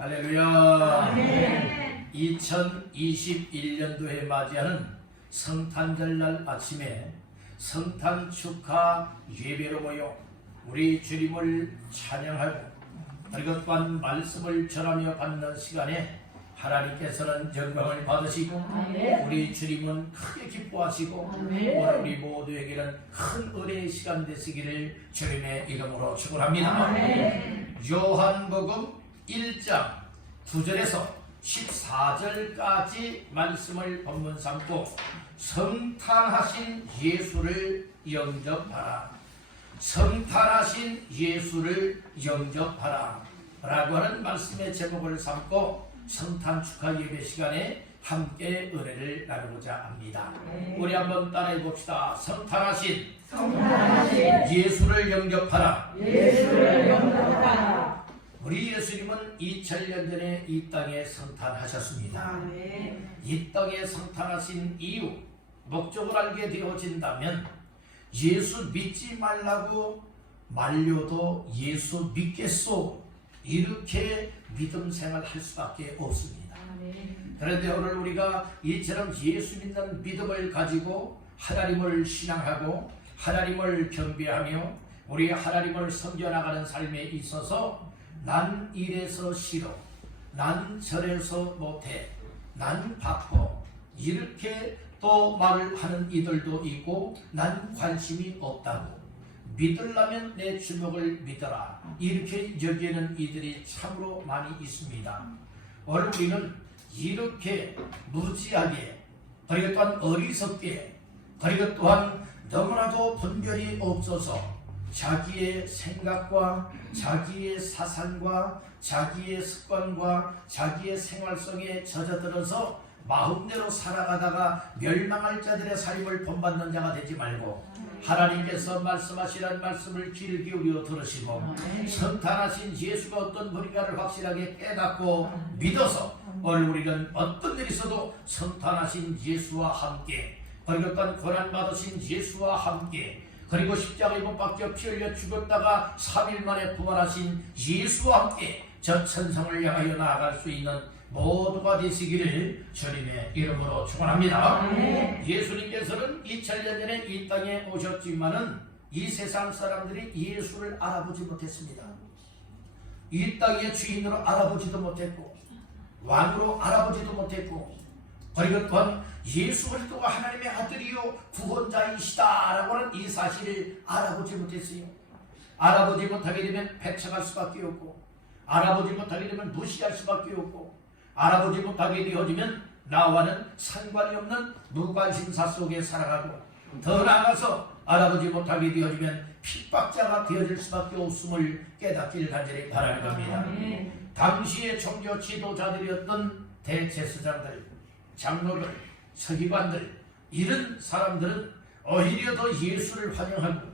할렐루야. 2021년도에 맞이하는 성탄절날 아침에 성탄 축하 예배로 모여 우리 주님을 찬양하고 그리고 또한 말씀을 전하며 받는 시간에 하나님께서는 영광을 받으시고 우리 주님은 크게 기뻐하시고 오늘 우리 모두에게는 큰 은혜의 시간 되시기를 주님의 이름으로 축원합니다. 요한복음 1장 9절에서 14절까지 말씀을 본문 삼고 성탄하신 예수를 영접하라, 성탄하신 예수를 영접하라 라고 하는 말씀의 제목을 삼고 성탄 축하 예배 시간에 함께 은혜를 나누고자 합니다. 우리 한번 따라해 봅시다. 성탄하신 예수를 영접하라. 우리 예수님은 2000년 전에 이 땅에 성탄하셨습니다. 이 땅에 성탄하신 이유, 목적을 알게 되어진다면 예수 믿지 말라고 말려도 예수 믿겠소, 이렇게 믿음 생활할 수밖에 없습니다. 그런데 오늘 우리가 이처럼 예수 믿는 믿음을 가지고 하나님을 신앙하고 하나님을 경배하며 우리 하나님을 섬겨나가는 삶에 있어서 난 이래서 싫어, 난 저래서 못해, 난 바빠, 이렇게 또 말을 하는 이들도 있고 난 관심이 없다고, 믿으려면 내 주먹을 믿어라, 이렇게 여기는 이들이 참으로 많이 있습니다. 오늘 우리는 이렇게 무지하게, 그리고 또한 어리석게, 그리고 또한 너무나도 분별이 없어서 자기의 생각과 자기의 사상과 자기의 습관과 자기의 생활성에 젖어들어서 마음대로 살아가다가 멸망할 자들의 삶을 본받는 자가 되지 말고 하나님께서 말씀하시라는 말씀을 귀를 기울여 들으시고 성탄하신 예수가 어떤 분인가를 확실하게 깨닫고 믿어서 오늘 우리는 어떤 일이 있어도 성탄하신 예수와 함께, 그리고 또한 고난받으신 예수와 함께, 그리고 십자가에 못 박혀 피 흘려 죽었다가 3일 만에 부활하신 예수와 함께 저 천성을 향하여 나아갈 수 있는 모두가 되시기를 주님의 이름으로 축원합니다. 예수님께서는 2000년 전에 이 땅에 오셨지만은 이 세상 사람들이 예수를 알아보지 못했습니다. 이 땅의 주인으로 알아보지도 못했고 왕으로 알아보지도 못했고, 그리고 또한 예수 그리스도가 하나님의 아들이요 구원자이시다 라고 하는 이 사실을 알아보지 못했어요. 알아보지 못하게 되면 배척할 수밖에 없고, 알아보지 못하게 되면 무시할 수밖에 없고, 알아보지 못하게 되어지면 나와는 상관이 없는 무관심사 속에 살아가고, 더 나아가서 알아보지 못하게 되어지면 핍박자가 되어질 수밖에 없음을 깨닫기를 간절히 바라는 겁니다. 당시의 종교 지도자들이었던 대제사장들, 장로들, 서기관들, 이런 사람들은 오히려 더 예수를 환영하고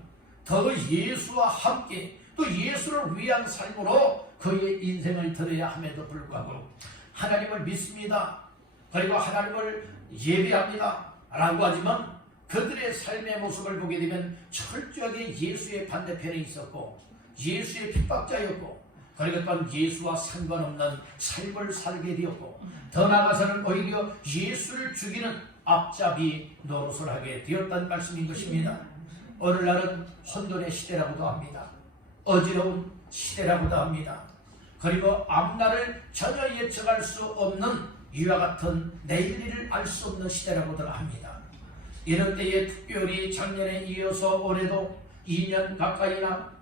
더 예수와 함께 또 예수를 위한 삶으로 그의 인생을 들어야 함에도 불구하고 하나님을 믿습니다, 그리고 하나님을 예배합니다 라고 하지만 그들의 삶의 모습을 보게 되면 철저하게 예수의 반대편에 있었고 예수의 핍박자였고, 그리고 또한 예수와 상관없는 삶을 살게 되었고, 더 나아가서는 오히려 예수를 죽이는 앞잡이 노릇을 하게 되었다는 말씀인 것입니다. 오늘날은 혼돈의 시대라고도 합니다. 어지러운 시대라고도 합니다. 그리고 앞날을 전혀 예측할 수 없는 이와 같은 내일 일을 알 수 없는 시대라고도 합니다. 이런 때에 특별히 작년에 이어서 올해도 2년 가까이나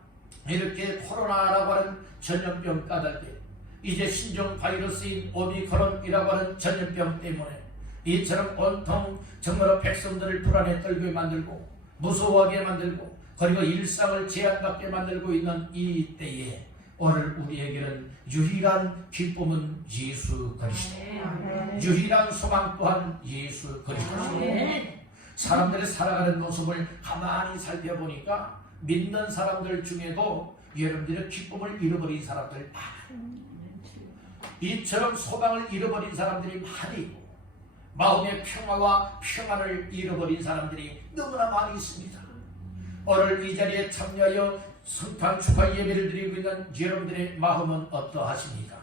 이렇게 코로나라고 하는 전염병 까닭에 이제 신종 바이러스인 오미크론이라고 하는 전염병 때문에 이처럼 온통 정말로 백성들을 불안에 떨게 만들고 무서워하게 만들고 그리고 일상을 제한받게 만들고 있는 이 때에 오늘 우리에게는 유일한 기쁨은 예수 그리스도, 유일한 소망 또한 예수 그리스도. 사람들이 살아가는 모습을 가만히 살펴보니까 믿는 사람들 중에도 여러분들의 기쁨을 잃어버린 사람들 많아요. 이처럼 소망을 잃어버린 사람들이 많이 있고 마음의 평화와 평안을 잃어버린 사람들이 너무나 많이 있습니다. 오늘 이 자리에 참여하여 성탄 축하 예배를 드리고 있는 여러분들의 마음은 어떠하십니까?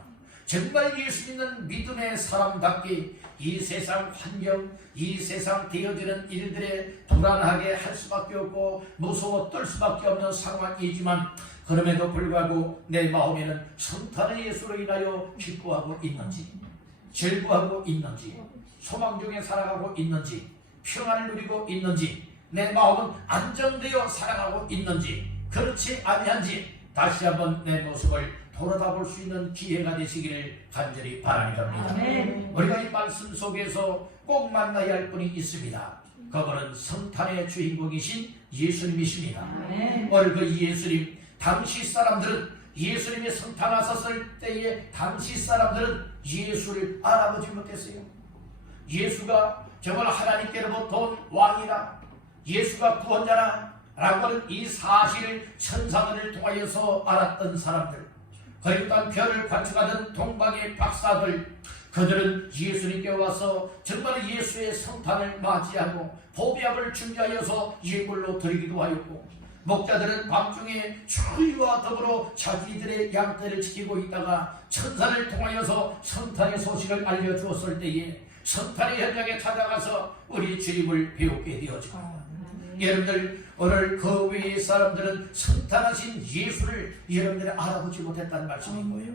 정말 예수 믿는 믿음의 사람답게 이 세상 환경, 이 세상 되어지는 일들에 불안하게 할 수밖에 없고 무서워 떨 수밖에 없는 상황이지만 그럼에도 불구하고 내 마음에는 성탄의 예수로 인하여 기뻐하고 있는지, 즐거워하고 있는지, 소망 중에 살아가고 있는지, 평안을 누리고 있는지, 내 마음은 안정되어 살아가고 있는지, 그렇지 아니한지 다시 한번 내 모습을 돌아다볼 수 있는 기회가 되시기를 간절히 바랍니다. 우리가 이 말씀 속에서 꼭 만나야 할 분이 있습니다. 그분은 성탄의 주인공이신 예수님이십니다. 오늘 그 예수님, 당시 사람들은 예수님이 성탄하셨을 때에 당시 사람들은 예수를 알아보지 못했어요. 예수가 정말 하나님께로부터 온 왕이라, 예수가 구원자라 라고 하는 이 사실을 천사들을 통하여서 알았던 사람들, 그리고 또 별을 관측하던 동방의 박사들, 그들은 예수님께 와서 정말 예수의 성탄을 맞이하고 보배압을 준비하여서 예물로 드리기도 하였고, 목자들은 밤중에 추위와 더불어 자기들의 양떼를 지키고 있다가 천사를 통하여서 성탄의 소식을 알려주었을 때에 성탄의 현장에 찾아가서 우리 주님을 배우게 되어집니다. 여러분들, 오늘 그 외의 사람들은 성탄하신 예수를 여러분들이 알아보지 못했다는 말씀인 거예요.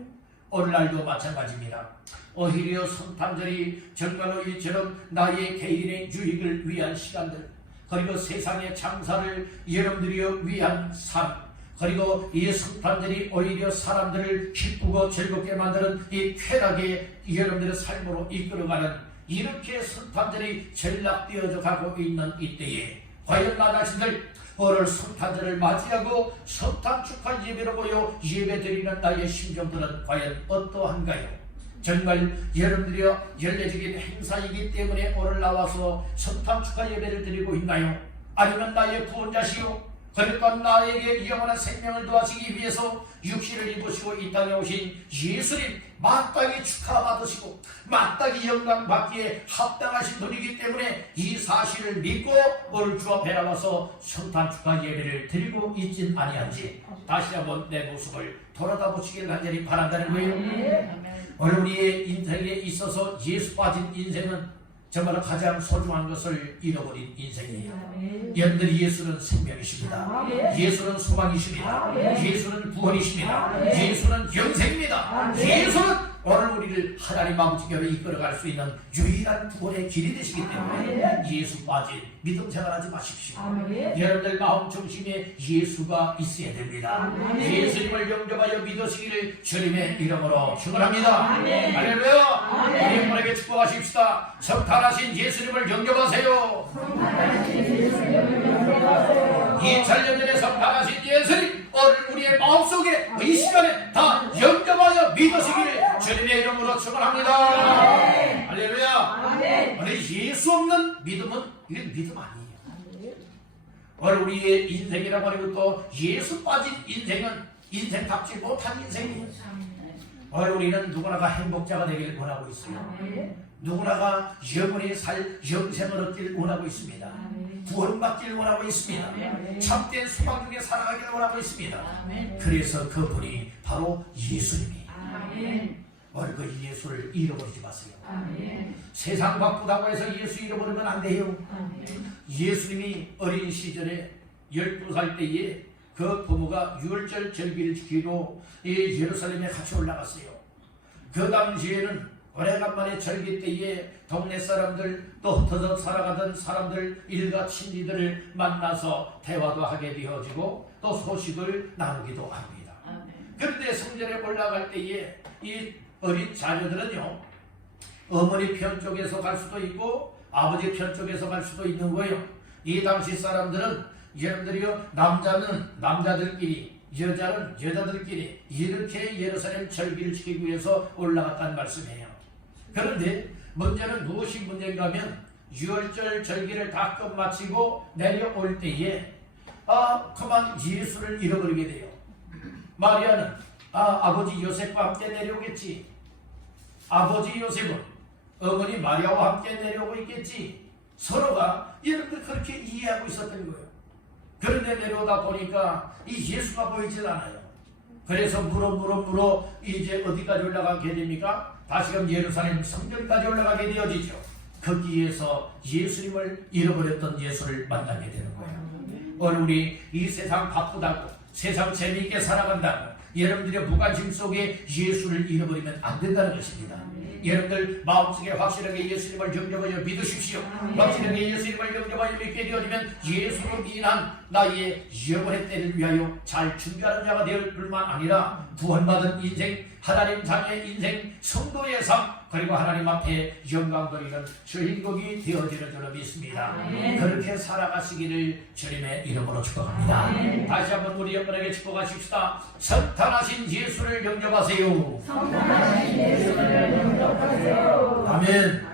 오늘날도 마찬가지입니다. 오히려 성탄절이 정말로 이처럼 나의 개인의 유익을 위한 시간들, 그리고 세상의 장사를 여러분들이 위한 삶, 그리고 이 성탄절이 오히려 사람들을 기쁘고 즐겁게 만드는 이 쾌락의 여러분들의 삶으로 이끌어가는, 이렇게 성탄절이 전락되어져 가고 있는 이때에 과연 나 자신들 오늘 성탄절을 맞이하고 성탄 축하 예배로 모여 예배드리는 나의 심정들은 과연 어떠한가요? 정말 여러분들이 열려지긴 행사이기 때문에 오늘 나와서 성탄 축하 예배를 드리고 있나요? 아니면 나의 구원자시요, 그러니까 나에게 영원한 생명을 더하시기 위해서 육신을 입으시고 이 땅에 오신 예수님 마땅히 축하받으시고 마땅히 영광받기에 합당하신 분이기 때문에 이 사실을 믿고 오늘 주 앞에 나와서 성탄 축하 예배를 드리고 있진 아니한지 다시 한번 내 모습을 돌아다 보시길 간절히 바란다는 거예요. 오늘 우리의 인생에 있어서 예수 빠진 인생은 정말 가장 소중한 것을 잃어버린 인생이에요. 여러분들, 예수는 생명이십니다. 예수는 소망이십니다. 예수는 구원이십니다. 예수는 영생입니다. 예수는 오늘 우리를 하나님 아버지께로 이끌어갈 수 있는 유일한 구원의 길이 되시기 때문에 예수 빠진 믿음 생활하지 마십시오. 여러분들 마음 중심에 예수가 있어야 됩니다. 예수님을 영접하여 믿으시기를 주님의 이름으로 축원합니다. 할렐루야. 우리 여러분에게 축복하십시다. 성탄하신 예수님을 영접하세요. 2000년 전에 성탄하신 예수님, 오늘 우리의 마음속에 이 시간에 다 영접하여 믿으시기를 주님의 이름으로 축원합니다. 할렐루야. 오늘 예수 없는 믿음은 이건 믿음 아니에요. 오늘 우리의 인생이라고 하는 것도 예수 빠진 인생은 인생답지 못한 인생이에요. 오늘 우리는 누구나가 행복자가 되기를 원하고 있어요. 누구나가 영원히 살 영생을 얻기를 원하고 있습니다. 구원받기를 원하고 있습니다. 참된 소망 중에 살아가기를 원하고 있습니다. 그래서 그분이 바로 예수님이. 오늘 그 예수를 잃어버리지 마세요. 세상 바쁘다고 해서 예수 잃어버리면 안 돼요. 예수님이 어린 시절에 12살 때에 그 부모가 유월절 절기를 지키러 예루살렘에 같이 올라갔어요. 그 당시에는 오래간만에 절기 때에 동네 사람들, 또 흩어져 살아가던 사람들, 일가 친지들을 만나서 대화도 하게 되어지고 또 소식을 나누기도 합니다. 그런데 성전에 올라갈 때에 이 어린 자녀들은요, 어머니 편 쪽에서 갈 수도 있고 아버지 편 쪽에서 갈 수도 있는 거예요. 이 당시 사람들은 여러분들이요, 남자는 남자들끼리, 여자는 여자들끼리 이렇게 예루살렘 절기를 지키기 위해서 올라갔다는 말씀이에요. 그런데 문제는 무엇이 문제인가 하면 유월절 절기를 다 끝마치고 내려올 때에 그만 예수를 잃어버리게 돼요. 마리아는 아버지 요셉과 함께 내려오겠지. 아버지 요셉은 어머니 마리아와 함께 내려오고 있겠지. 서로가 여러분들 그렇게 이해하고 있었던 거예요. 그런데 내려오다 보니까 이 예수가 보이질 않아요. 그래서 물어 이제 어디까지 올라가게 됩니까? 다시금 예루살렘 성전까지 올라가게 되어지죠. 거기에서 예수님을 잃어버렸던 예수를 만나게 되는 거예요. 오늘 우리 이 세상 바쁘다고 세상 재미있게 살아간다고 여러분들의 무관심 속에 예수를 잃어버리면 안 된다는 것입니다. 여러분들 마음속에 확실하게 예수님을 영접하여 믿으십시오. 확실하게 예수님을 영접하여 믿게 되어지면 예수로 인한 나의 영원의 때를 위하여 잘 준비하는 자가 될 뿐만 아니라 구원받은 인생, 하나님 자녀의 인생, 성도의 삶, 그리고 하나님 앞에 영광 돌리는 주인공이 되어지는 줄로 믿습니다. 그렇게 살아가시기를 주님의 이름으로 축복합니다. 다시 한번 우리 여러분에게 축복하십시다. 성탄하신 예수를 영접하세요. 성탄하신 예수를 영접하세요. 아멘.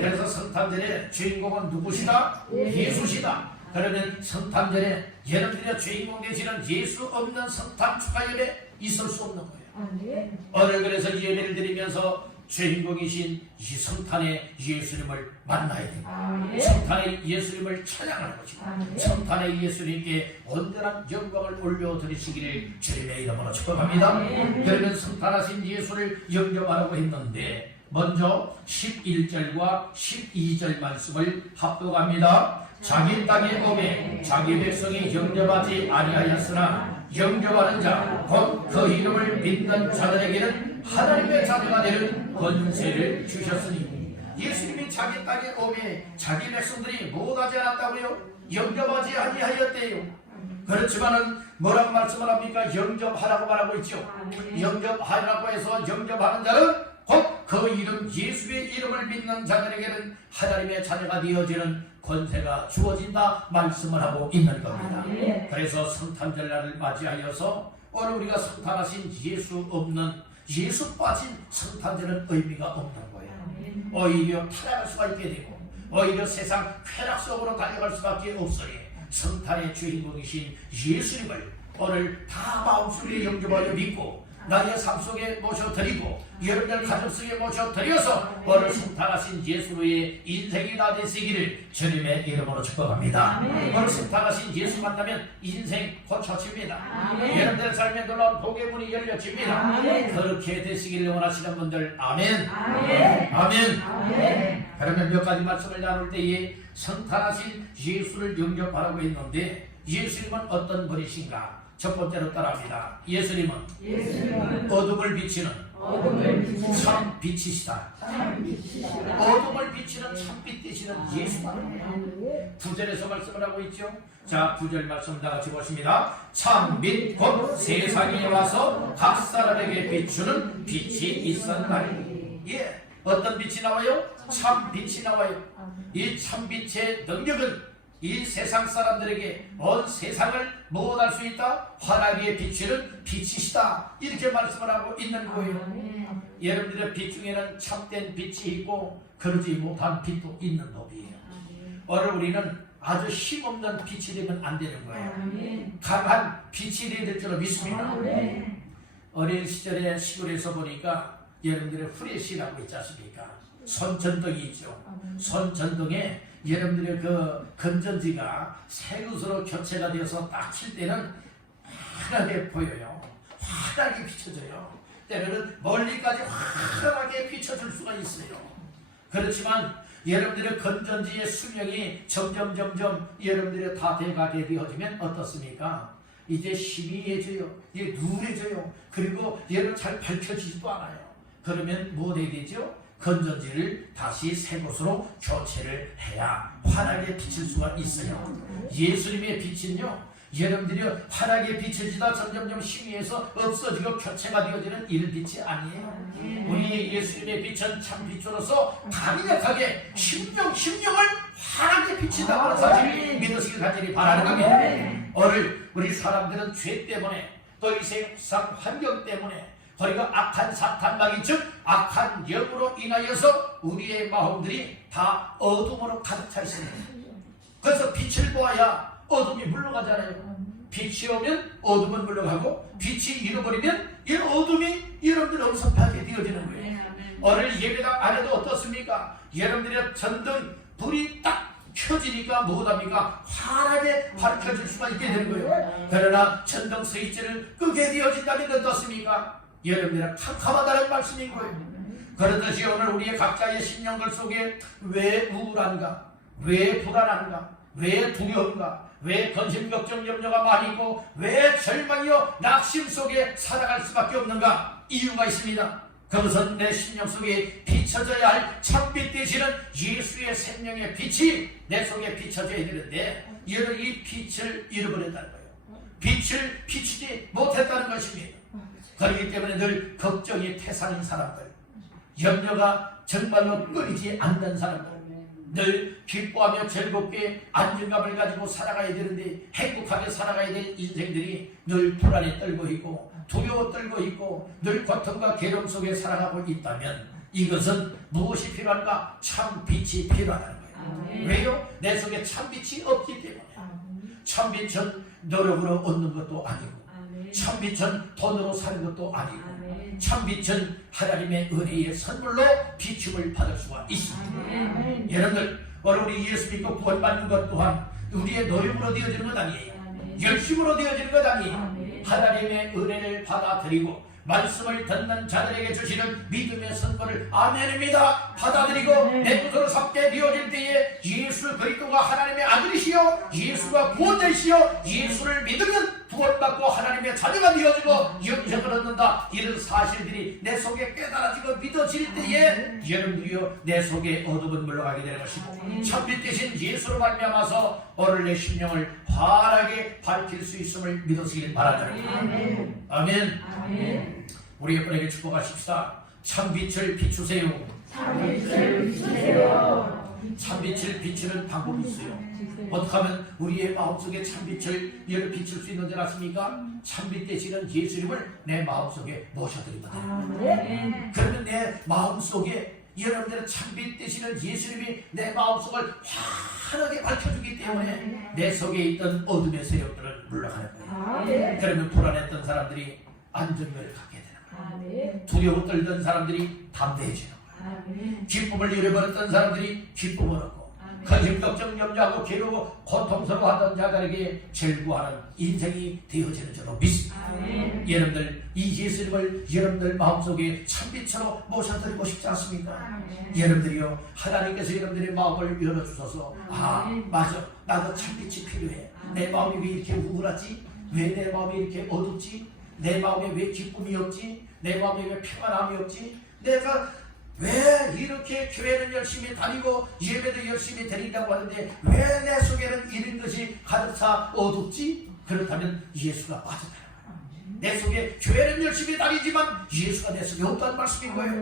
그래서 성탄절의 주인공은 누구시다? 예수시다. 그러면 성탄절에 여러분들의 주인공 되시는 예수 없는 성탄 축하 예배 있을 수 없는 거예요. 오늘 그래서 예배를 드리면서 주인공이신 이 성탄의 예수님을 만나야 됩니다. 성탄의 예수님을 찬양하는 것입니다. 성탄의 예수님께 온전한 영광을 올려드리시기를 주님의 이름으로 축복합니다. 그러면 성탄하신 예수를 영접하라고 했는데 먼저 11절과 12절 말씀을 합독합니다. 자기 땅에 오매 자기 백성이 영접하지 아니하였으나 영접하는 자 곧 그 이름을 믿는 자들에게는 하나님의 자녀가 되는 권세를 주셨으니 예수님이 자기 땅에 오매 자기 백성들이 못하지 않았다고요? 영접하지 아니하였대요. 그렇지만은 뭐라고 말씀을 합니까? 영접하라고 말하고 있죠. 영접하라고 해서 영접하는 자는 곧 그 이름 예수의 이름을 믿는 자들에게는 하나님의 자녀가 되어지는 권세가 주어진다 말씀을 하고 있는 겁니다. 그래서 성탄절날을 맞이하여서 오늘 우리가 성탄하신 예수 없는 예수 빠진 성탄절은 의미가 없는 거예요. 오히려 타락할 수가 있게 되고 오히려 세상 쾌락 속으로 달려갈 수밖에 없으니 성탄의 주인공이신 예수님을 오늘 다 마음속에 영접하여 믿고 나의 삶 속에 모셔드리고 여러분들 가정 속에 모셔드려서 오늘 성탄하신 예수의 인생이 다 되시기를 주님의 이름으로 축복합니다. 오늘 성탄하신 예수 만나면 인생 고쳐집니다. 여러분들 삶에 놀라운 복의 문이 열려집니다. 그렇게 되시기를 원하시는 분들 아멘. 아멘. 그러면 몇 가지 말씀을 나눌 때에 성탄하신 예수를 영접하라고 했는데 예수님은 어떤 분이신가? 첫 번째로 따라합니다. 예수님은 어둠을 비치는 참 빛이시다. 어둠을 비치는 참빛 되시는 예수다. 9절에서 말씀을 하고 있죠. 자, 9절 말씀 다 같이 보십니다. 참빛 곧 세상에 와서 각 사람에게 비추는 빛이 있었나니. 예, 어떤 빛이 나와요? 참빛이 나와요. 이 참빛의 능력은 이 세상 사람들에게 온 세상을 못할 수 있다. 환하게 비추는 빛이시다. 이렇게 말씀을 하고 있는 거예요. 여러분들의 빛 중에는 참된 빛이 있고 그러지 못한 빛도 있는 법이에요. 오늘 우리는 아주 힘없는 빛이 되면 안 되는 거예요. 강한 빛이 되어야 될 줄로 믿습니다. 어린 시절에 시골에서 보니까 여러분들의 후레쉬라고 있지 않습니까? 손전등이 있죠. 손전등에 여러분들의 그 건전지가 새것으로 교체가 되어서 딱 칠 때는 환하게 보여요. 환하게 비춰져요. 때로는 멀리까지 환하게 비춰줄 수가 있어요. 그렇지만 여러분들의 건전지의 수명이 점점 여러분들의 다 돼가게 되어지면 어떻습니까? 이제 희미해져요. 이제 누래져요. 그리고 여러분 잘 밝혀지지도 않아요. 그러면 뭐 해야 되죠? 건전지를 다시 새 것으로 교체를 해야 환하게 비칠 수가 있어요. 예수님의 빛은요, 여러분들이 환하게 비춰지다 점점 희미해서 없어지고 교체가 되어지는 이런 빛이 아니에요. 우리 예수님의 빛은 참 빛으로서 강력하게 심령을 환하게 비친다고 하는 사실을 믿으시길 간절히 바라는 겁니다. 오늘 우리 사람들은 죄 때문에 또 이 세상 환경 때문에 그리고 악한 사탄마귀 즉 악한 영으로 인하여서 우리의 마음들이 다 어둠으로 가득 차 있습니다. 그래서 빛을 보아야 어둠이 물러가잖아요. 빛이 오면 어둠은 물러가고 빛이 잃어버리면 이 어둠이 여러분들 엄습하게 되어지는 거예요. 오늘 예배당 안에도 어떻습니까? 여러분들의 전등 불이 딱 켜지니까 무엇합니까? 환하게 밝혀질 수가 있게 되는 거예요. 그러나 전등 스위치를 끄게 되어진다면 어떻습니까? 여러분들은 캄캄하다는 말씀인 거예요. 그러듯이 오늘 우리의 각자의 심령들 속에 왜 우울한가? 왜 불안한가? 왜 두려운가? 왜 근심 걱정 염려가 많이 있고 왜 절망이요 낙심 속에 살아갈 수밖에 없는가? 이유가 있습니다. 그것은 내 심령 속에 비춰져야 할 참빛 되시는 예수의 생명의 빛이 내 속에 비춰져야 되는데 이 빛을 잃어버렸다는 거예요. 빛을 비추지 못했다는 것입니다. 그렇기 때문에 늘 걱정이 태산인 사람들, 염려가 정말로 끊이지 않는 사람들, 늘 기뻐하며 즐겁게 안정감을 가지고 살아가야 되는데 행복하게 살아가야 될 인생들이 늘 불안에 떨고 있고 두려워 떨고 있고 늘 고통과 괴로움 속에 살아가고 있다면 이것은 무엇이 필요한가? 참빛이 필요하다는 거예요. 왜요? 내 속에 참빛이 없기 때문에. 참빛은 노력으로 얻는 것도 아니고 참빛은 돈으로 사는 것도 아니고 참빛은 하나님의 은혜의 선물로 비춤을 받을 수가 있습니다. 여러분들 오늘 우리 예수 믿고 구원받는 것 또한 우리의 노력으로 되어지는 것 아니에요. 열심으로 되어지는 것 아니에요. 하나님의 은혜를 받아들이고 말씀을 듣는 자들에게 주시는 믿음의 선물을 아멘입니다 받아들이고 내 구주로 삼게 되어질 때에 예수 그리스도가 하나님의 아들이시여 예수가 구원자이시여 예수를 믿으면 구원받고 하나님의 자녀가 되어지고 영생을 얻는다. 이런 사실들이 내 속에 깨달아지고 믿어질 때에 여러분들이요 내 속에 어둠은 물러가게 되는 것이고 참빛 대신 예수로 말미암아서 오늘 내 심령을 환하게 밝힐 수 있음을 믿으시길 바랍니다. 아멘. 아멘. 우리 여러분에게 축복하십시다. 참빛을 비추세요. 참빛을 비추세요. 참빛을 비추는 방법이 있어요. 어떻게 하면 우리의 마음속에 참빛을 비출 수 있는 줄 아십니까? 참빛 되시는 예수님을 내 마음속에 모셔드립니다. 그러면 내 마음속에 여러분들은 참빛 되시는 예수님이 내 마음속을 환하게 밝혀주기 때문에 내 속에 있던 어둠의 세력들은 물러가는 거예요. 그러면 불안했던 사람들이 안정감을 갖게 되는 거예요. 두려워 떨던 사람들이 담대해지는 거예요. 기쁨을 잃어버렸던 사람들이 기쁨을 얻고 근심 걱정 염려하고 괴로워 고통스러워하던 자들에게 절구하는 인생이 되어지는 줄로 믿습니다. 여러분들 이 예수님을 여러분들 마음속에 참빛으로 모셔드리고 싶지 않습니까? 여러분들이요 하나님께서 여러분들의 마음을 열어주셔서 맞아 나도 참빛이 필요해. 내 마음이 왜 이렇게 우울하지? 왜 내 마음이 이렇게 어둡지? 내 마음에 왜 기쁨이 없지? 내 마음에 왜 평안함이 없지? 내가 왜 이렇게 교회는 열심히 다니고 예배도 열심히 드린다고 하는데 왜 내 속에는 이런 것이 가득차 어둡지? 그렇다면 예수가 빠져나가는 거예요. 내 속에 교회는 열심히 다니지만 예수가 내 속에 없다는 말씀인 거예요.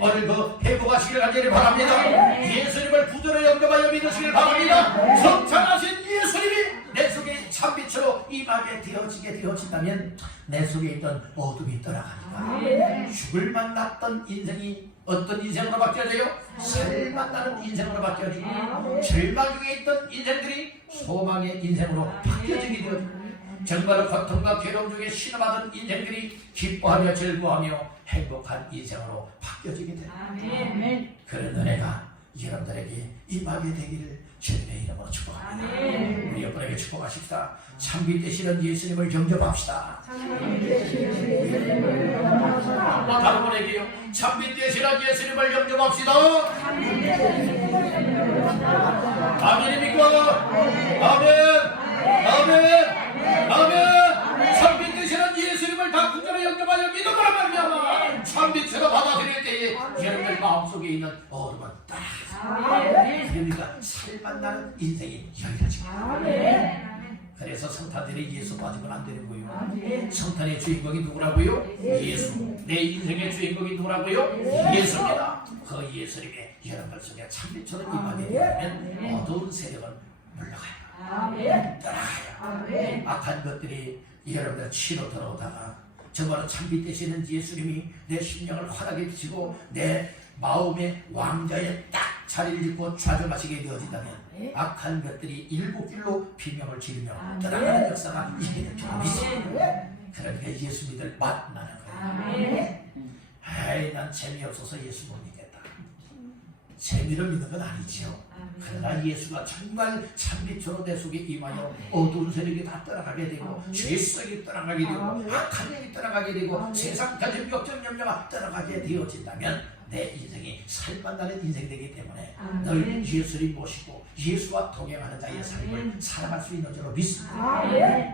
오늘도 회복하시길 간절히 바랍니다. 예수님을 구주로 영접하여 믿으시길 바랍니다. 성찬하신 예수님이 내 속에 참빛으로 임하게 되어진다면 내 속에 있던 어둠이 떠나가니까 죽을 만났던 인생이 어떤 인생으로 바뀌어져요? 살만 나는 인생으로 바뀌어지고 절망 중에 있던 인생들이 소망의 인생으로 바뀌어지게 되어지고 정말 고통과 괴로움 중에 신음하던 인생들이 기뻐하며 즐거워하며 행복한 인생으로 바뀌어지게 됩니다. 그런 은혜가 여러분들에게 임하게 되기를 주님의 이름으로 축복합니다. 우리 여러분에게 축복하십시다. 참빛 되시는 예수님을 영접합시다. 다른 분에게요. 참빛 되시는 예수님을 영접합시다. 아멘입니까? 아멘. 아멘. 아멘. 참빛 되시는 예수님을 다 구주로 영접하여 믿음으로 말미암아 참빛으로 받아들일 때에 여러분들 마음속에 있는 어둠은 그러니까 살만 나는 인생이 열려집니다. 그래서 성탄절에 예수 빠지면 안 되는 거예요. 성탄의 주인공이 누구라고요? 예수. 내 인생의 주인공이 누구라고요? 예수입니다. 그 예수님의 여러분들 속에 참빛처럼 임하게 되면 어두운 세력은 물러가요. 떠나가요. 악한 것들이 여러분들 치러 들어오다가 정말 참빛 되시는 예수님이 내 심령을 환하게 비치고 내 마음의 왕자의 딱 자리를 짓고 좌정하시게 되어진다면 악한 것들이 일곱 길로 비명을 지르며 떠나가는 역사가 있게 될 줄로 믿습니다. 그러니까 예수 믿을 만나는 거예요. 아이 난 재미없어서 예수 못 믿겠다. 재미를 믿는 건 아니지요. 그러나 예수가 정말 참빛으로 내 속에 임하여 어두운 세력이 다 떠나가게 되고 죄성이 떠나가게 되고 악한 영이 떠나가게 되고 세상 가진 걱정 염려가 떠나가게 되어진다면 내 인생이 살만나는 인생이 되기 때문에 늘 예수를 모시고 예수와 동행하는 자의 삶을 살아갈 수 있는 줄로 믿습니다.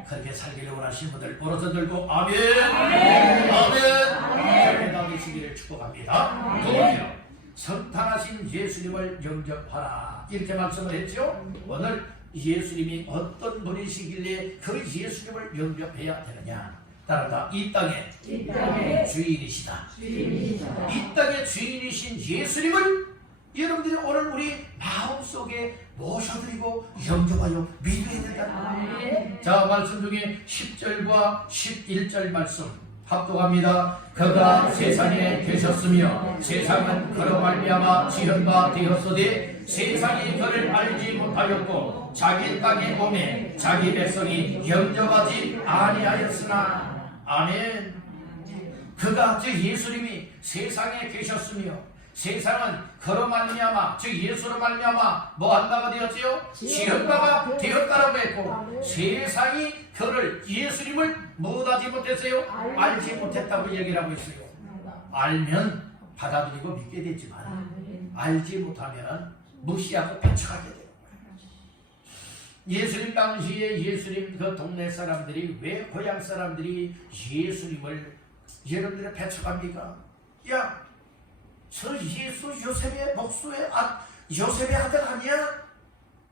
그렇게 살기를 원하시는 분들 오른손 들고 아멘 아멘 그렇게 나오시기를 축복합니다. 두 번째로 성탄하신 예수님을 영접하라 이렇게 말씀을 했죠. 오늘 예수님이 어떤 분이시길래 그 예수님을 영접해야 되느냐. 따라서 이 땅의 주인이시다. 이 땅의 주인이신 예수님을 여러분들이 오늘 우리 마음속에 모셔드리고 영접하여 믿어야 된다. 자, 말씀 중에 10절과 11절 말씀 합독합니다. 그가 세상에 계셨으며 세상은 그로 말미암아 지은 바 되었으되 세상이 그를 알지 못하였고 자기 땅에 오매 자기 백성이 영접하지 아니하였으나. 아멘. 그가 즉 예수님이 세상에 계셨으며 세상은 그로 말미암아 즉 예수로 말미암아 뭐 한다가 되었지요? 지은 바가 되었다라고 했고 세상이 그를 예수님을 뭐하지 못했어요? 알지 못했다고 얘기를 하고 있어요. 알면 받아들이고 믿게 되지만 알지 못하면 무시하고 배척하게 돼요. 예수님 당시에 예수님 그 동네 사람들이 왜 고향 사람들이 예수님을 여러분들의 배척합니까? 야, 저 예수 요셉의 목수의 요셉의 아들 아니야?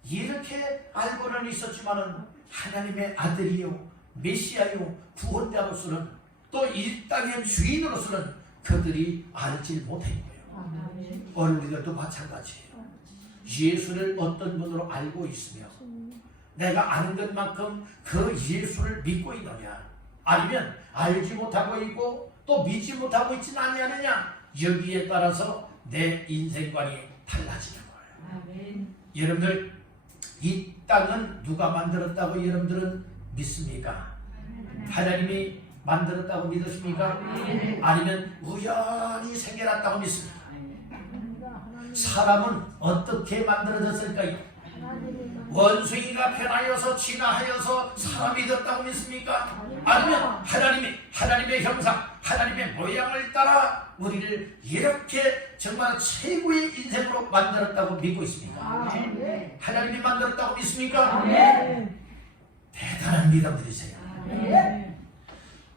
이렇게 알고는 있었지만은 하나님의 아들이요 메시아요 구원자로서는 또 이 땅의 주인으로서는 그들이 알지 못한 거예요. 오늘 우리들도 마찬가지예요. 예수를 어떤 분으로 알고 있으며 내가 아는 것만큼 그 예수를 믿고 있느냐, 아니면 알지 못하고 있고 또 믿지 못하고 있지는 아니하느냐, 여기에 따라서 내 인생관이 달라지는 거예요. 여러분들 이 땅은 누가 만들었다고 여러분들은 믿습니까? 하나님이 만들었다고 믿으십니까? 아니면 우연히 생겨났다고 믿습니까? 사람은 어떻게 만들어졌을까요? 원숭이가 변하여서 진화하여서 사람이 되었다고 믿습니까? 아니면 하나님의 형상, 하나님의 모양을 따라 우리를 이렇게 정말 최고의 인생으로 만들었다고 믿고 있습니까? 하나님이 만들었다고 믿습니까? 대단한 믿음들이세요.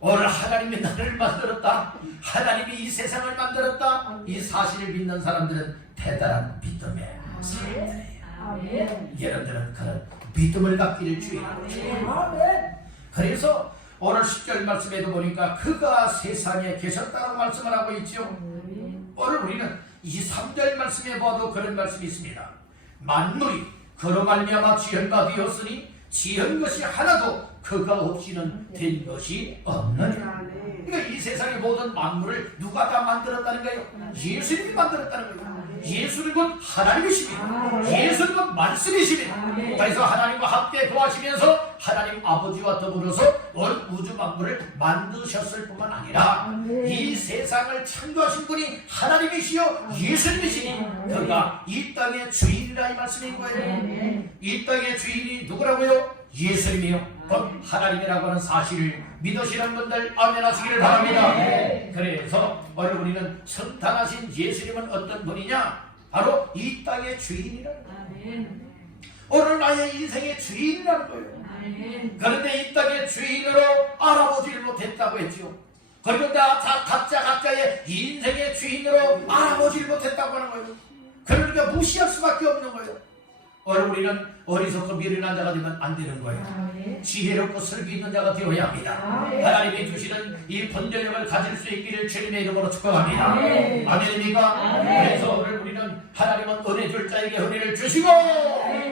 오늘 하나님이 나를 만들었다, 하나님이 이 세상을 만들었다, 이 사실을 믿는 사람들은 대단한 믿음의 사람들이에요. 여러분들은 그런 믿음을 갖기를 주의하고 축복합니다. 그래서 오늘 10절 말씀에도 보니까 그가 세상에 계셨다고 말씀을 하고 있죠. 오늘 우리는 이 3절 말씀에 봐도 그런 말씀이 있습니다. 만물이 그로 말미암아 지은 바 되었으니 지은 것이 하나도 그가 없이는 된 것이 없느니라. 그러니까 이 세상의 모든 만물을 누가 다 만들었다는 거예요? 예수님이 만들었다는 거예요. 예수는 곧 하나님이십니다. 예수는 곧 말씀이십니다. 그래서 하나님과 함께 도와시면서 하나님 아버지와 더불어서 온 우주 만물을 만드셨을 뿐만 아니라 이 세상을 창조하신 분이 하나님이시여 예수님이시니 그가 이 땅의 주인이라 이 말씀인 거예요. 이 땅의 주인이 누구라고요? 예수님이요. 곧 하나님이라고 하는 사실을 믿으시는 분들 아멘 하시기를 바랍니다. 그래서 오늘 우리는 성탄하신 예수님은 어떤 분이냐? 바로 이 땅의 주인이라는 거예요. 오늘 나의 인생의 주인이라는 거예요. 그런데 이 땅의 주인으로 알아보지를 못했다고 했죠. 그리고 각자의 인생의 주인으로 알아보지를 못했다고 하는 거예요. 그러니까 무시할 수밖에 없는 거예요. 오늘 우리는 어리석고 미련한 자가 되면 안 되는 거예요. 지혜롭고 슬기 있는 자가 되어야 합니다. 하나님이 주시는 이 분별력을 가질 수 있기를 주님의 이름으로 축복합니다. 아멘입니까? 그래서 오늘 우리는 하나님은 은혜 줄 자에게 은혜를 주시고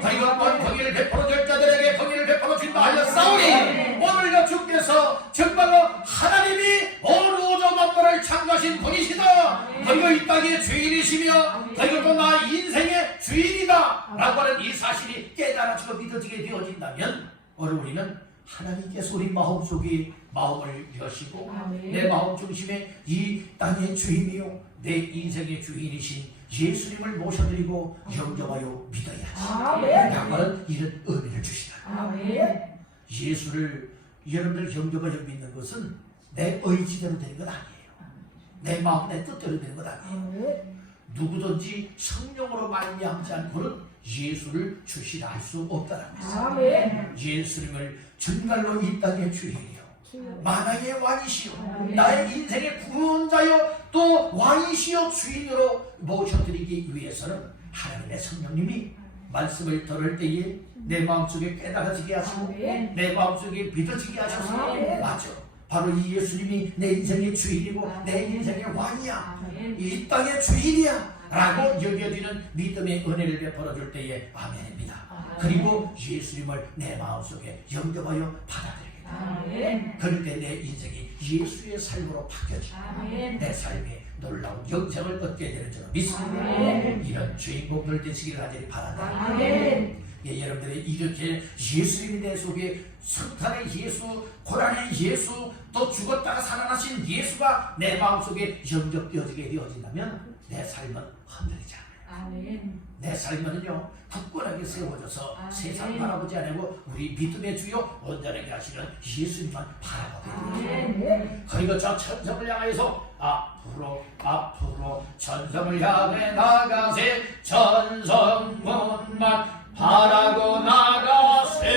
그리고 또 공의를 베풀어 줄 자들에게 공의를 베풀어 준다 하여 싸우니 오늘도 주께서 정말로 하나님이 온 우주 만물을 창조하신 분이시다. 그리고 이 땅의 주인이시며 그리고 또 나 인생의 주인이다 라고 하는 이 사실이 깨달아지고 믿어지게 되어진다면 오늘 우리는 하나님께서 우리 마음속에 마음을 여시고 아멘. 내 마음 중심에 이 땅의 주인이요 내 인생의 주인이신 예수님을 모셔드리고 영접하여 믿어야지. 아멘. 양말은 이런 은혜를 주시다. 아멘. 예수를 여러분들 영접하여 믿는 것은 내 의지대로 되는 것 아니에요. 내 마음 내 뜻대로 되는 것 아니에요. 누구든지 성령으로 말미암지 않고는 예수를 주시라 할 수 없다는 것입니다. 아멘. 예수님을 정말로 이 땅의 주인이요 만왕의 왕이시요 아멘. 나의 인생의 구원자요 또 왕이시요 주인으로 모셔드리기 위해서는 하나님의 성령님이 말씀을 들을 때에 내 마음속에 깨달아지게 하시고 아멘. 내 마음속에 믿어지게 하셔서 아멘. 맞아 바로 이 예수님이 내 인생의 주인이고 내 인생의 왕이야 아멘. 이 땅의 주인이야 라고 여겨지는 믿음의 은혜를 베풀어 줄 때에 아멘입니다. 그리고 예수님을 내 마음속에 영접하여 받아들이겠다. 아멘. 그럴 때 내 인생이 예수의 삶으로 바뀌어지고 아멘. 내 삶에 놀라운 영생을 얻게 되는 줄 믿습니다. 아멘. 이런 주인공들 되시기를 간절히 바란다. 아멘. 예, 여러분들이 이렇게 예수님이 내 속에 성탄의 예수, 고난의 예수, 또 죽었다가 살아나신 예수가 내 마음속에 영접되어지게 되어진다면 내 삶은 흔들리지 않아요. 아멘. 내 삶은요 굳건하게 세워져서 아멘. 세상 바라보지 않고 우리 믿음의 주요 온전하게 하시는 예수님만 바라보게 됩니다. 아멘. 그리고 저 천성을 향해서 앞으로 천성을 향해 나가세 천성문만 바라고 나가세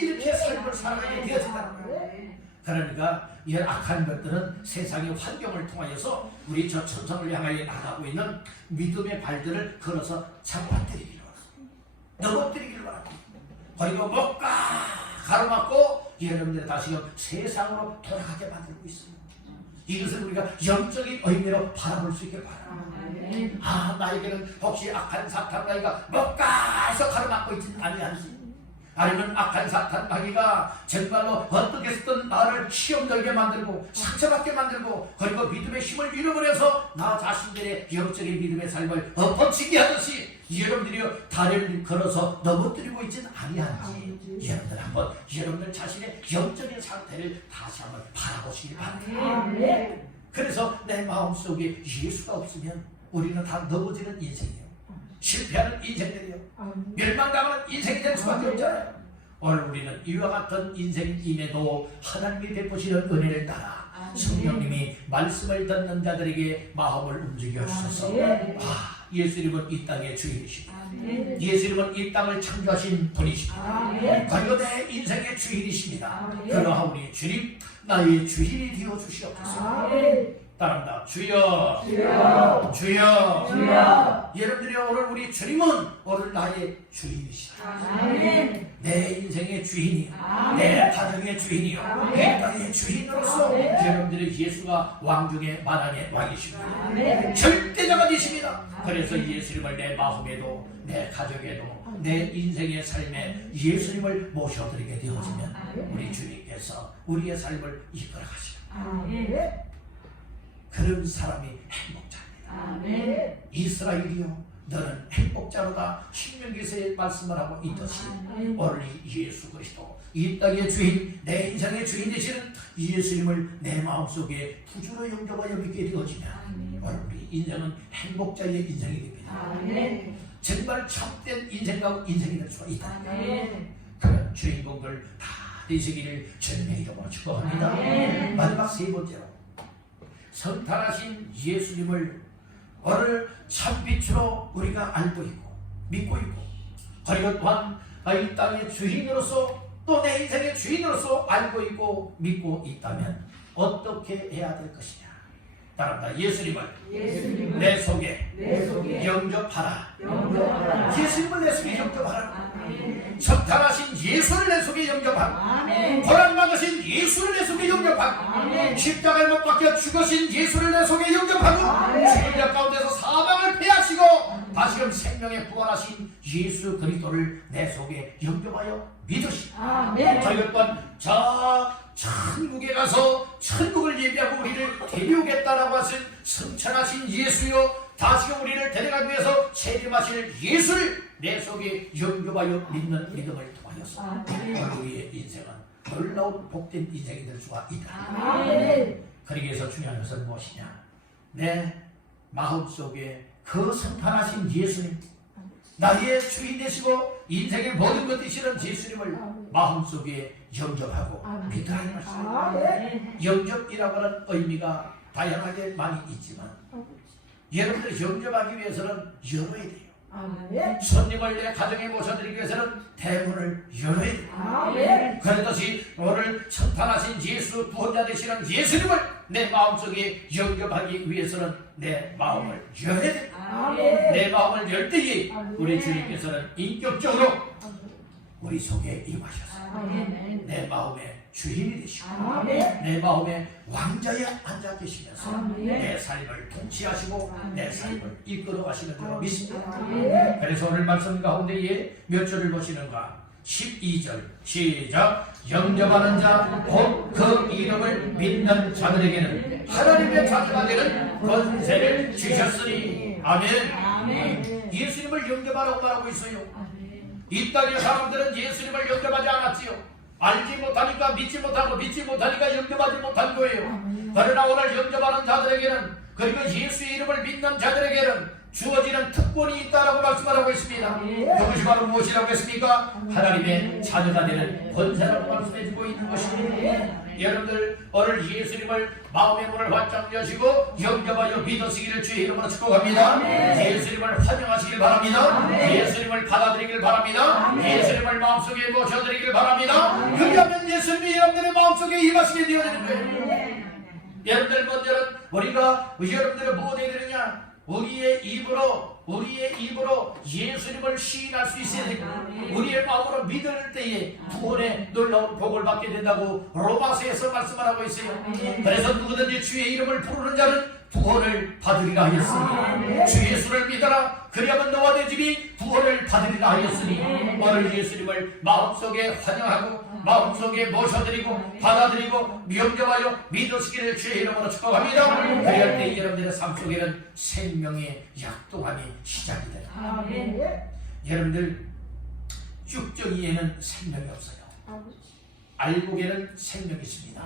이렇게 삶을 살아가게 되어진다는 거예요. 그러니까 이 악한 것들은 세상의 환경을 통하여서 우리 저 천성을 향하여 나가고 있는 믿음의 발들을 걸어서 잡아뜨리기를 바랍니다. 넘어뜨리기를 바랍니다. 그리고 목가 가로막고 여러분들 다시금 세상으로 돌아가게 만들고 있습니다. 이것을 우리가 영적인 의미로 바라볼 수 있길 바랍니다. 아멘. 나에게는 혹시 악한 사탄 마귀가 목가에서 가로막고 있지는 아니한지 아니면 악한 사탄 마귀가 정말로 어떻게 했든 나를 시험 들게 만들고 상처받게 만들고 그리고 믿음의 힘을 잃어버려서 나 자신들의 영적인 믿음의 삶을 엎어치게 하듯이 여러분들이 다리를 걸어서 넘어뜨리고 있지는 아니한지 여러분들 한번 여러분들 자신의 영적인 상태를 다시 한번 바라보시기 바랍니다. 아멘. 그래서 내 마음속에 예수가 없으면 우리는 다 넘어지는 인생이에요. 실패하는 인생들이요. 멸망당하는 인생이 될 수밖에 없잖아요. 오늘 우리는 이와 같은 인생임에도 하나님이 베푸시는 은혜를 따라 성령님이 말씀을 듣는 자들에게 마음을 움직여 주셔서 예수님은 이 땅의 주인이십니다. 아멘. 예수님은 이 땅을 창조하신 분이십니다. 아멘. 그리고 내 인생의 주인이십니다. 아멘. 그러하오니 주님 나의 주인이 되어 주시옵소서. 아멘. 따라합니다. 주여 주여. 주여 주여. 여러분들이 오늘 우리 주님은 오늘 나의 주인이시다. 아멘. 내 인생의 주인이요 아멘. 내 가정의 주인이요 아멘. 내 땅의 주인으로서 아멘. 여러분들이 예수가 왕 중에 만왕의 왕이십니다. 아멘. 절대자가 되십니다. 그래서 예수님을 내 마음에도 내 가족에도 내 인생의 삶에 예수님을 모셔드리게 되어지면 우리 주님께서 우리의 삶을 이끌어 가시다. 아멘. 그런 사람이 행복자입니다. 아멘. 이스라엘이요 너는 행복자로다 신명기서에 말씀을 하고 있듯이 아멘. 오늘 이 예수 그리스도 이 땅의 주인 내 인생의 주인 되시는 예수님을 내 마음속에 부주로 영접하여 믿게 되어지면 아멘. 오늘 우리 인생은 행복자의 인생이 됩니다. 아멘. 정말 참된 인생과 인생이 될 수가 있다. 아멘. 그런 주인공들 다 되시기를 주님의 이름으로 축복합니다. 아멘. 마지막 세 번째로 성탄하신 예수님을 오늘 참빛으로 우리가 알고 있고 믿고 있고 그리고 또한 이 땅의 주인으로서 또 내 인생의 주인으로서 알고 있고 믿고 있다면 어떻게 해야 될 것이냐. 따라합니다. 예수님을 내 속에 영접하라. 예수님을 내 속에 영접하라. 성탄하신 예수를 내 속에 영접하라. 고난받으신 예수를 내 속에 영접하고 십자가를 못 박혀 죽으신 예수를 내 속에 영접하고 십자 가운데서 사망을 패하시고 다시금 생명에 부활하신 예수 그리스도를 내 속에 영접하여 믿으시고 그리고 또한 저 천국에 가서 천국을 예비하고 우리를 데려오겠다라고 하신 성천하신 예수요 다시금 우리를 데려가기 위해서 세림하실 예수를 내 속에 영접하여 믿는 믿음을 통하여서 우리의 인생은 놀라운 복된 인생이 될 수가 있다. 그러기 위해서 중요한 것은 무엇이냐? 내 마음속에 그 성탄하신 예수님, 나의 주인 되시고 인생의 모든 것 되시는 예수님을 마음속에 영접하고 믿으라는 말씀입니다. 영접이라고 하는 의미가 다양하게 많이 있지만 여러분들 영접하기 위해서는 열어야 돼요. 손님을 내 가정에 모셔드리기 위해서는 대문을 열어야 돼요. 그렇듯이 오늘 성탄하신 예수 구원자 되시는 예수님을 내 마음속에 영접하기 위해서는 내 마음을 열어야 돼요. 내 마음을 열 때에 우리 주님께서는 인격적으로 우리 속에 임하셔서 내 마음의 주인이 되시고 내 마음의 왕자에 앉아 계시면서 내 삶을 통치하시고 내 삶을 이끌어 가시는 줄 믿습니다. 그래서 오늘 말씀 가운데에 몇 절을 보시는가? 12절 시작. 영접하는 자 곧 그 이름을 믿는 자들에게는 하나님의 자녀가 되는 권세를 주셨으니 아멘. 예수님을 영접하라고 말하고 있어요. 이 땅의 사람들은 예수님을 영접하지 않았지요. 알지 못하니까 믿지 못하고 믿지 못하니까 영접하지 못한 거예요. 그러나 오늘 영접하는 자들에게는, 그리고 예수의 이름을 믿는 자들에게는 주어지는 특권이 있다라고 말씀하고 있습니다. 그것이 바로 무엇이라고 했습니까? 하나님의 자녀가 되는 권세라고 말씀해주고 있는 것입니다. 여러분들 오늘 예수님을 마음의 문을 활짝 여시고 영접하여 믿으시기를 주의 이름으로 축복합니다. 예수님을 환영하시길 바랍니다. 예수님을 받아들이길 바랍니다. 예수님을 마음속에 모셔드리길 바랍니다. 그러면 예수님이 여러분들의 마음속에 임하시게 되어지는 거예요. 여러분들 먼저는 우리가 여러분들을 뭐 해야 되느냐? 우리의 입으로 예수님을 시인할 수 있어야 되고 우리의 마음으로 믿을 때에 구원의 놀라운 복을 받게 된다고 로마서에서 말씀하고 있어요. 그래서 누구든지 주의 이름을 부르는 자는 구원을 받으리라 하였으니 주 예수를 믿어라 그리하면 너와 내 집이 구원을 받으리라 하였으니 오늘 예수님을 마음속에 환영하고 마음속에 모셔드리고 받아들이고 영접하여 믿으시기를 주의 이름으로 축복합니다. 그럴 때 여러분들의 삶 속에는 생명의 약동함이 시작이 됩니다. 여러분들 쭉정이에는 생명이 없어요. 알곡에는 생명이 있습니다.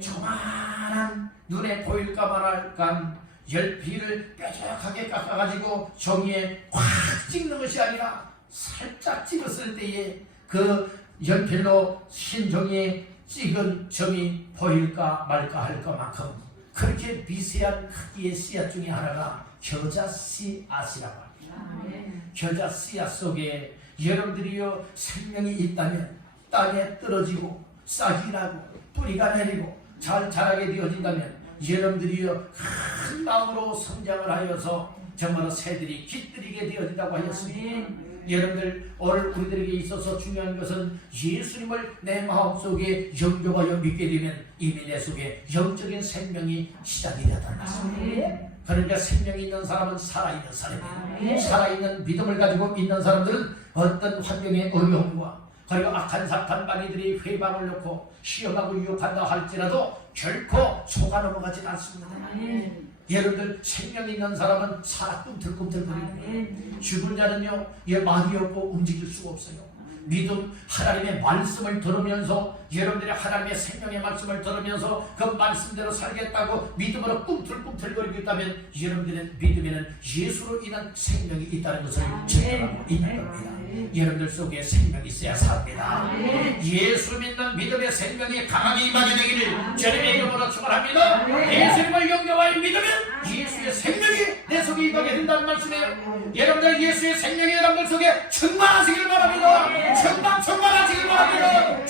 조만한 눈에 보일까 말할까 열피를 뾰족하게 깎아가지고 종이에 꽉 찍는 것이 아니라 살짝 찍었을 때에 그 연필로 흰 종이에 찍은 점이 보일까 말까 할 것만큼 그렇게 미세한 크기의 씨앗 중에 하나가 겨자 씨앗이라고 합니다. 겨자 씨앗 속에 여러분들이요 생명이 있다면 땅에 떨어지고 싹이 나고 뿌리가 내리고 잘 자라게 되어진다면 여러분들이요 큰 나무로 성장을 하여서 정말로 새들이 깃들이게 되어진다고 하였습니다. 여러분들 오늘 우리들에게 있어서 중요한 것은 예수님을 내 마음속에 영접하여 믿게 되면 이미 내 속에 영적인 생명이 시작이 되었다는 것입니다. 그러니까 생명이 있는 사람은 살아있는 사람이에요. 살아있는 믿음을 가지고 있는 사람들은 어떤 환경의 어려움과 그리고 악한 사탄 마귀들이 회방을 놓고 시험하고 유혹한다 할지라도 결코 속아 넘어가지 않습니다. 여러분들 생명 있는 사람은 살아 꿈틀꿈틀거리는 거예요. 죽은 자는요 말이 없고 움직일 수가 없어요. 믿음 하나님의 말씀을 들으면서 여러분들이 하나님의 생명의 말씀을 들으면서 그 말씀대로 살겠다고 믿음으로 꿈틀꿈틀거리고 있다면 여러분들의 믿음에는 예수로 인한 생명이 있다는 것을 증명하고 있는 겁니다. 여러분들 속에 생명이 있어야 삽니다. 예수 믿는 믿음의 생명이 강하게 임하게 되기를 주님의 이름으로 축원합니다. 예수님을 영접하여 믿으면 예수의 생명이 내 속에 임하게 된다는 말씀이에요. 여러분들 예수의 생명이 여러분들 속에 충만하시길 바랍니다. 충만하시길 바랍니다.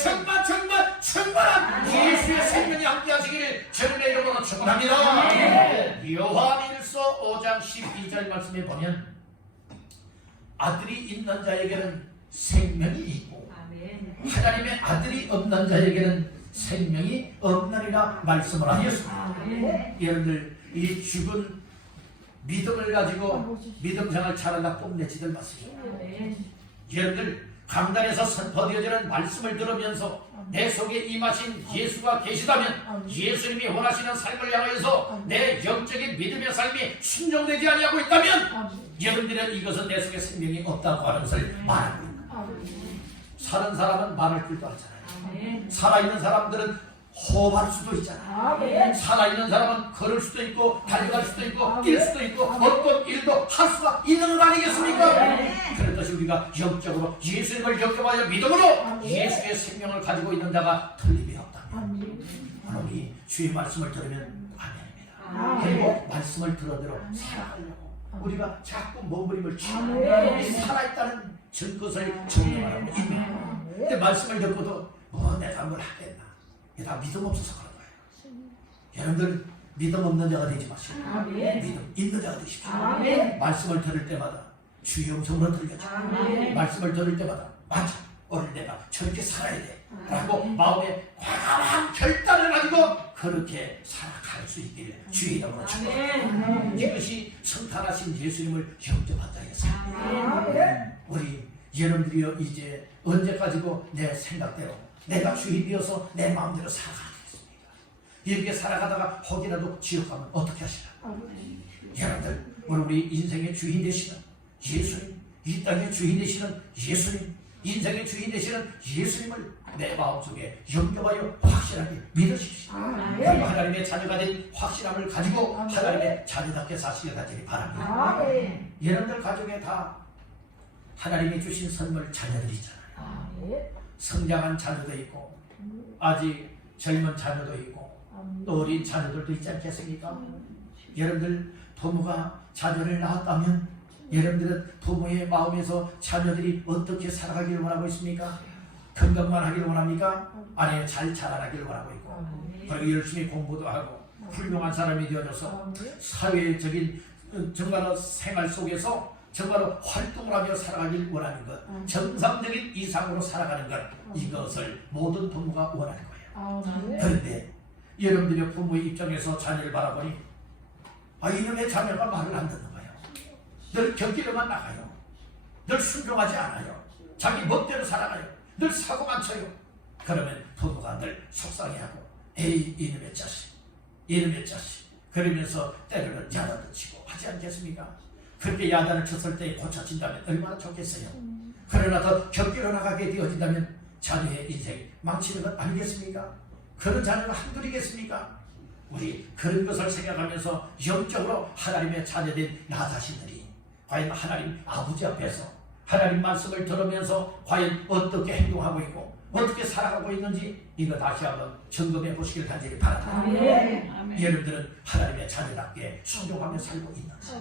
충만한 예수의 생명이 함께하시기를 주님의 이름으로 축원합니다. 요한일서 5장 12절 말씀에 보면 아들이 있는 자에게는 생명이 있고 하나님의 아들이 없는 자에게는 생명이 없느니라 말씀을 하셨습니다. 여러분들 이 죽은 믿음을 가지고 믿음 생활 잘한다 뽐내지들 마시죠. 여러분들 강단에서 선포되어지는 말씀을 들으면서 내 속에 임하신 예수가 계시다면 예수님이 원하시는 삶을 향하여서 내 영적인 믿음의 삶이 순종되지 아니하고 있다면 여러분들은 이것은 내 속에 생명이 없다고 하는 것을 말하고 있다. 사는 사람은 말할 줄도 알잖아요. 살아있는 사람들은 호흡할 수도 있잖아요. 살아있는 사람은 걸을 수도 있고 달려갈 수도 있고 뛸 수도 있고 어떤 일도 할 수가 있는 것 아니겠습니까? 그렇듯이 우리가 영적으로 예수님을 영접하여 믿음으로 예수의 생명을 가지고 있는 자가 틀림이 없다면 우리 주의 말씀을 들으면 아멘입니다. 그리고 말씀을 들어대로 살아가려고 우리가 자꾸 머무림을 취하고 살아있다는 것을 증명하라고 입니다. 근데 말씀을 듣고도 내가 뭘 하겠나, 이게 다 믿음 없어서 그런 거예요. 여러분들 믿음 없는 자가 되지 마시고 믿음 있는 자가 되십시오. 말씀을 들을 때마다 주의 음성으로 들려줘. 말씀을 들을 때마다 맞아, 오늘 내가 저렇게 살아야 돼 라고 마음에 과감한 결단을 가지고 그렇게 살아갈 수 있기를 주의 이름으로 축복합니다. 이것이 성탄하신 예수님을 영접한 자였습니다. 우리 여러분들이요, 이제 언제까지고 내 생각대로 내가 주인이어서 내 마음대로 살아가겠습니까? 이렇게 살아가다가 혹이라도 지옥 가면 어떻게 하시나? 여러분들, 우리 인생의 주인 되시는 예수님, 이 땅의 주인 되시는 예수님, 인생의 주인 되시는 예수님을 내 마음속에 영접하여 확실하게 믿으십시오. 그리고 하나님의 자녀가 된 확실함을 가지고 하나님의 자녀답게 사시게 되기를 바랍니다. 여러분들 가족에 다 하나님이 주신 선물 자녀들이 있잖아요. 성장한 자녀도 있고 아직 젊은 자녀도 있고 또 어린 자녀들도 있지 않겠습니까? 여러분들 부모가 자녀를 낳았다면 여러분들은 부모의 마음에서 자녀들이 어떻게 살아가기를 원하고 있습니까? 건강만 하기를 원합니까? 아니면 잘 자라나기를 원하고 있고 그리고 열심히 공부도 하고 훌륭한 사람이 되어져서 사회적인 정말로 생활 속에서 정말로 활동을 하며 살아가길 원하는 것, 정상적인 이상으로 살아가는 것, 이것을 모든 부모가 원하는 거예요. 그런데 여러분들의 부모의 입장에서 자녀를 바라보니 이놈의 자녀가 말을 안 듣는 거예요. 늘 곁길로만 나가요. 늘 순종하지 않아요. 자기 멋대로 살아가요. 늘 사고만 쳐요. 그러면 부모가 늘 속상해하고 에이 이놈의 자식, 이놈의 자식 그러면서 때로는 야단도 치고 하지 않겠습니까? 그렇게 야단을 쳤을 때 고쳐진다면 얼마나 좋겠어요. 그러나 더 곁길로 나가게 되어진다면 자녀의 인생이 망치는 것 아니겠습니까? 그런 자녀가 한둘이겠습니까? 우리 그런 것을 생각하면서 영적으로 하나님의 자녀된 나 자신들이 과연 하나님 아버지 앞에서 하나님 말씀을 들으면서 과연 어떻게 행동하고 있고 어떻게 살아가고 있는지 이거 다시 한번 점검해 보시길 간절히 바랍니다. 여러분들은 하나님의 자녀답게 순종하며 살고 있는지,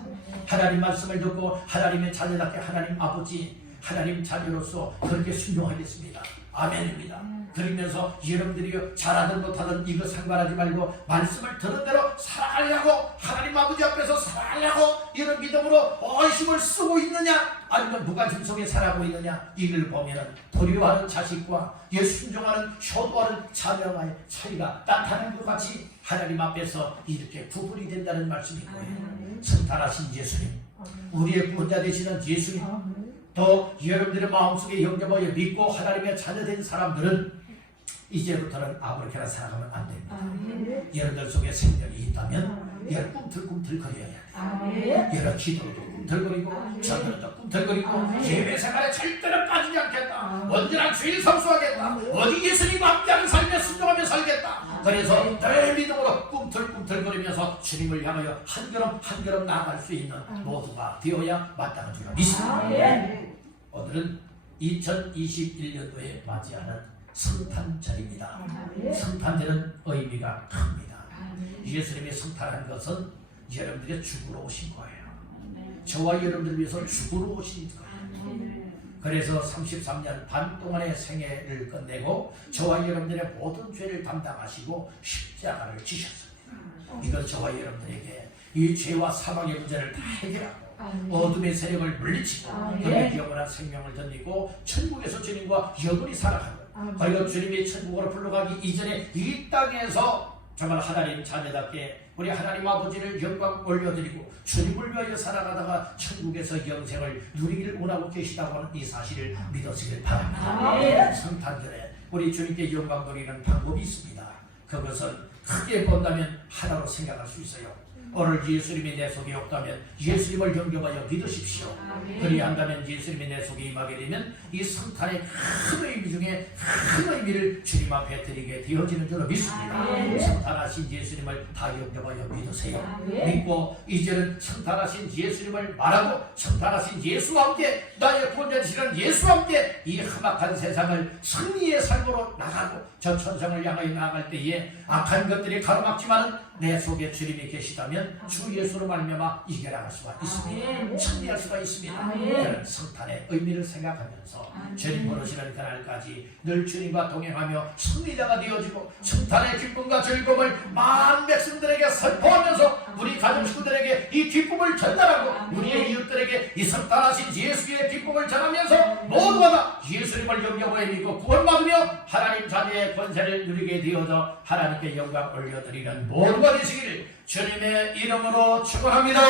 하나님 말씀을 듣고 하나님의 자녀답게 하나님 아버지, 하나님 자녀로서 그렇게 순종하겠습니다. 아멘입니다. 그러면서 여러분들이 잘하든 못하든 이거 상관하지 말고 말씀을 들은 대로 살아가려고 하나님 아버지 앞에서 살아가려고 이런 믿음으로 힘을 쓰고 있느냐 아니면 무관심 속에 살아가고 있느냐 이걸 보면 도리어하는 자식과 순종하는 효도하는 자녀와의 차이가 나타나는 것 같이 하나님 앞에서 이렇게 구분이 된다는 말씀인 거예요. 성탄하신 예수님, 우리의 구원자 되시는 예수님, 또 여러분들의 마음속에 영접하여 믿고 하나님의 자녀된 사람들은 이제부터는 아무렇게나 살아가면 안 됩니다. 여러분들 속에 생명이 있다면 여러분 꿈틀꿈틀거려야 해요. 여러분 기도도 꿈틀거리고 전도도 꿈틀거리고 예배 생활에 절대로 빠지지 않겠다. 언제나 주일 성수하겠다. 어디 예수님과 함께하는 삶에 순종하며 살겠다. 그래서 늘 믿음으로 꿈틀꿈틀거리면서 주님을 향하여 한 걸음 한 걸음 나아갈 수 있는 모두가 되어야 마땅한 줄 믿습니다. 오늘은 2021년도에 맞이하는 성탄절입니다. 성탄절은 의미가 큽니다. 예수님이 성탄한 것은 여러분들이 죽으러 오신 거예요. 저와 여러분들을 위해서 죽으러 오신 거예요. 그래서 33년 반 동안의 생애를 끝내고 저와 여러분들의 모든 죄를 담당하시고 십자가를 지셨습니다. 이건 저와 여러분들에게 이 죄와 사망의 문제를 다 해결하고 어둠의 세력을 물리치고 그의 영원한 생명을 덧입고 천국에서 주님과 영원히 살아가고 그리고 주님이 천국으로 불러가기 이전에 이 땅에서 정말 하나님 자녀답게 우리 하나님 아버지를 영광 올려드리고 주님을 위하여 살아가다가 천국에서 영생을 누리기를 원하고 계시다고 하는 이 사실을 믿으시길 바랍니다. 성탄절에 우리 주님께 영광 돌리는 방법이 있습니다. 그것은 크게 본다면 하나로 생각할 수 있어요. 오늘 예수님이 내 속에 없다면 예수님을 영접하여 믿으십시오. 그리한다면 예수님이 내 속에 임하게 되면 이 성탄의 큰 의미 중에 큰 의미를 주님 앞에 드리게 되어지는 줄로 믿습니다. 성탄하신 예수님을 다 영접하여 믿으세요. 믿고 이제는 성탄하신 예수님을 말하고 성탄하신 예수와 함께 나의 구원자이시는 예수와 함께 이 험악한 세상을 승리의 삶으로 나가고 저 천성을 향하여 나아갈 때에 악한 것들이 가로막지만 내 속에 주님이 계시다면 주 예수로 말미암아 이겨나갈 수가 있습니다. 승리할 수가 있습니다. 그런 성탄의 의미를 생각하면서 주님 부르시는 그날까지 늘 주님과 동행하며 승리자가 되어지고 성탄의 기쁨과 즐거움을 많은 백성들에게 선포하면서 우리 가족 식구들에게 이 기쁨을 전달하고 우리의 이웃들에게 이 성탄하신 예수의 기쁨을 전하면서 모두가 다 예수님을 영접하여 믿고 구원받으며 하나님 자녀의 권세를 누리게 되어져 하나님께 영광 올려드리는 모두가 되시기를 주님의 이름으로 축원합니다.